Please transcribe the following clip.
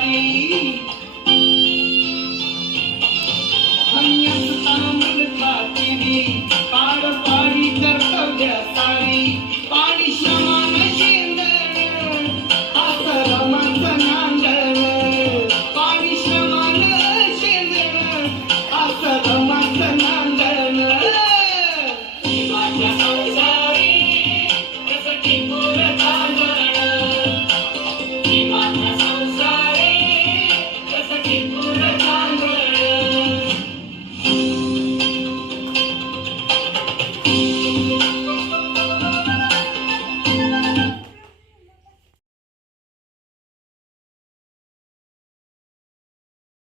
Bye.